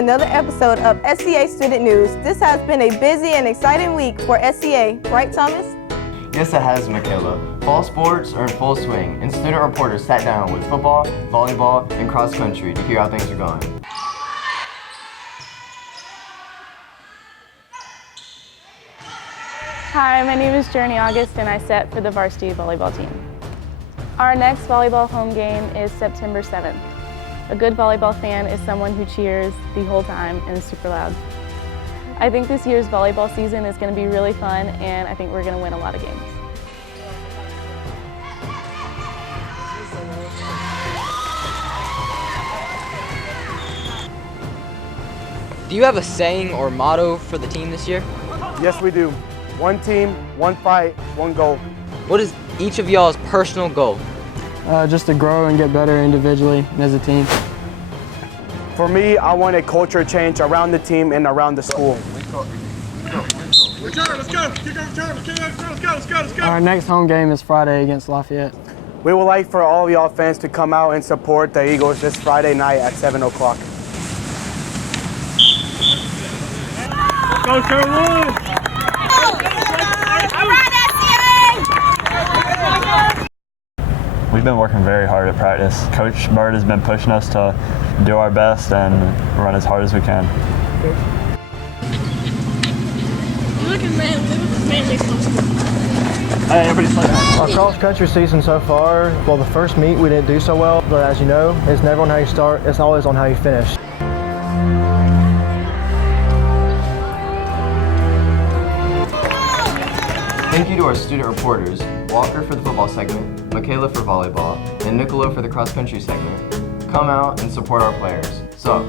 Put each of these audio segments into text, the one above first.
another episode of SCA Student News. This has been a busy and exciting week for SCA, right Thomas? Yes, it has, Michaela. Fall sports are in full swing, and student reporters sat down with football, volleyball, and cross country to hear how things are going. Hi, my name is Journey August and I set for the varsity volleyball team. Our next volleyball home game is September 7th. A good volleyball fan is someone who cheers the whole time and is super loud. I think this year's volleyball season is going to be really fun and I think we're going to win a lot of games. Do you have a saying or motto for the team this year? Yes, we do. One team, one fight, one goal. What is each of y'all's personal goal? Just to grow and get better individually and as a team. For me, I want a culture change around the team and around the school. Our next home game is Friday against Lafayette. We would like for all of y'all fans to come out and support the Eagles this Friday night at 7 o'clock. Go Sherwood! We've been working very hard at practice. Coach Bird has been pushing us to do our best and run as hard as we can. Hey, everybody's like Our cross-country season so far, well, the first meet we didn't do so well, but as you know, it's never on how you start, it's always on how you finish. Thank you to our student reporters, Walker for the football segment, Michaela for volleyball, and Niccolo for the cross-country segment. Come out and support our players. So,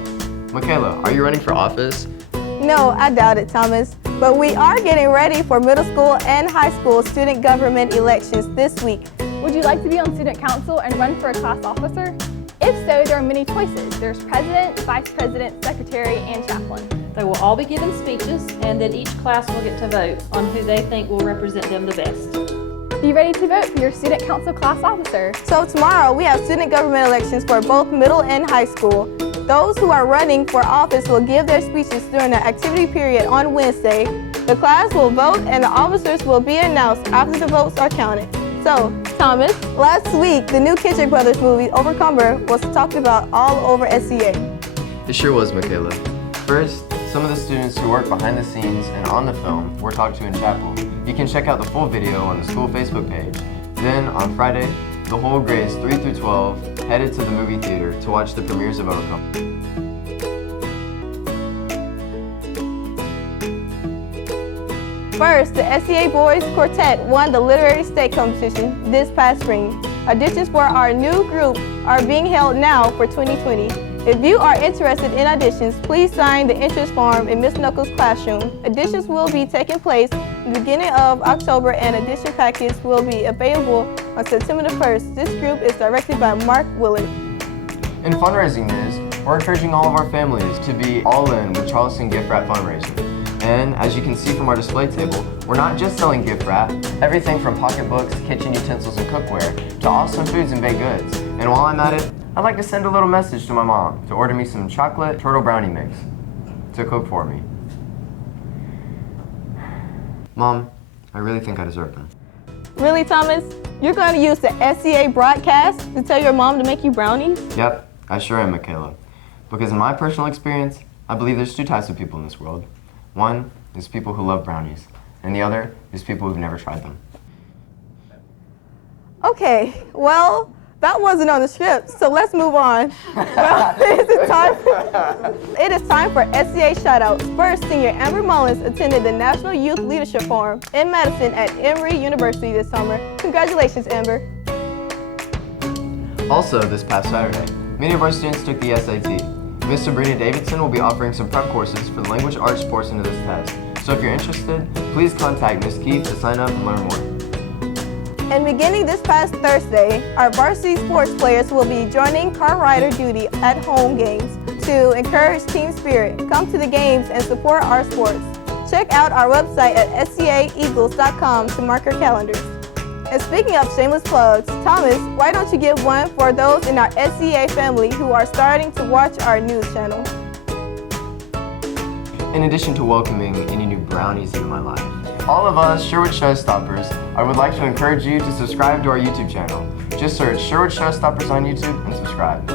Michaela, are you running for office? No, I doubt it, Thomas. But we are getting ready for middle school and high school student government elections this week. Would you like to be on student council and run for a class officer? If so, there are many choices. There's president, vice president, secretary, and chaplain. They will all be given speeches, and then each class will get to vote on who they think will represent them the best. Be ready to vote for your student council class officer. So tomorrow we have student government elections for both middle and high school. Those who are running for office will give their speeches during the activity period on Wednesday. The class will vote and the officers will be announced after the votes are counted. So, Thomas, last week the new Kendrick Brothers movie, Overcomer, was talked about all over SCA. It sure was, Michaela. First, some of the students who work behind the scenes and on the film were talked to in chapel. You can check out the full video on the school Facebook page. Then, on Friday, the whole grades 3 through 12 headed to the movie theater to watch the premieres of Overcomer. First, the SCA Boys Quartet won the Literary State Competition this past spring. Auditions for our new group are being held now for 2020. If you are interested in auditions, please sign the interest form in Ms. Knuckles' classroom. Auditions will be taking place in the beginning of October and audition packets will be available on September the 1st. This group is directed by Mark Willard. In fundraising news, we're encouraging all of our families to be all in with Charleston Gift Wrap fundraising. And as you can see from our display table, we're not just selling gift wrap, everything from pocketbooks, kitchen utensils, and cookware to awesome foods and baked goods. And while I'm at it, I'd like to send a little message to my mom to order me some chocolate turtle brownie mix to cook for me. Mom, I really think I deserve them. Really, Thomas? You're going to use the SCA broadcast to tell your mom to make you brownies? Yep, I sure am, Michaela. Because in my personal experience, I believe there's two types of people in this world. One is people who love brownies, and the other is people who've never tried them. Okay, well, that wasn't on the script, so let's move on. Well, it is time for SCA shoutouts. First, senior Amber Mullins attended the National Youth Leadership Forum in Madison at Emory University this summer. Congratulations, Amber. Also, this past Saturday, many of our students took the SAT. Ms. Sabrina Davidson will be offering some prep courses for the language arts portion of this test. So if you're interested, please contact Ms. Keith to sign up and learn more. And beginning this past Thursday, our varsity sports players will be joining car rider duty at home games to encourage team spirit. Come to the games and support our sports. Check out our website at scaeagles.com to mark your calendars. And speaking of shameless plugs, Thomas, why don't you give one for those in our SCA family who are starting to watch our news channel? in addition to welcoming any new brownies into my life. All of us Sherwood Showstoppers, I would like to encourage you to subscribe to our YouTube channel. Just search Sherwood Showstoppers on YouTube and subscribe.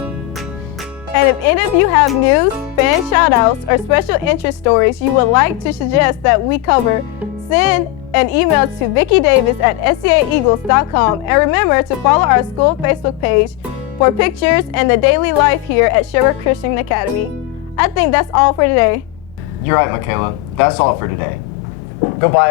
And if any of you have news, fan shoutouts, or special interest stories you would like to suggest that we cover, send an email to vickydavis@seaeagles.com. And remember to follow our school Facebook page for pictures and the daily life here at Sherwood Christian Academy. I think that's all for today. You're right, Michaela. That's all for today. Goodbye.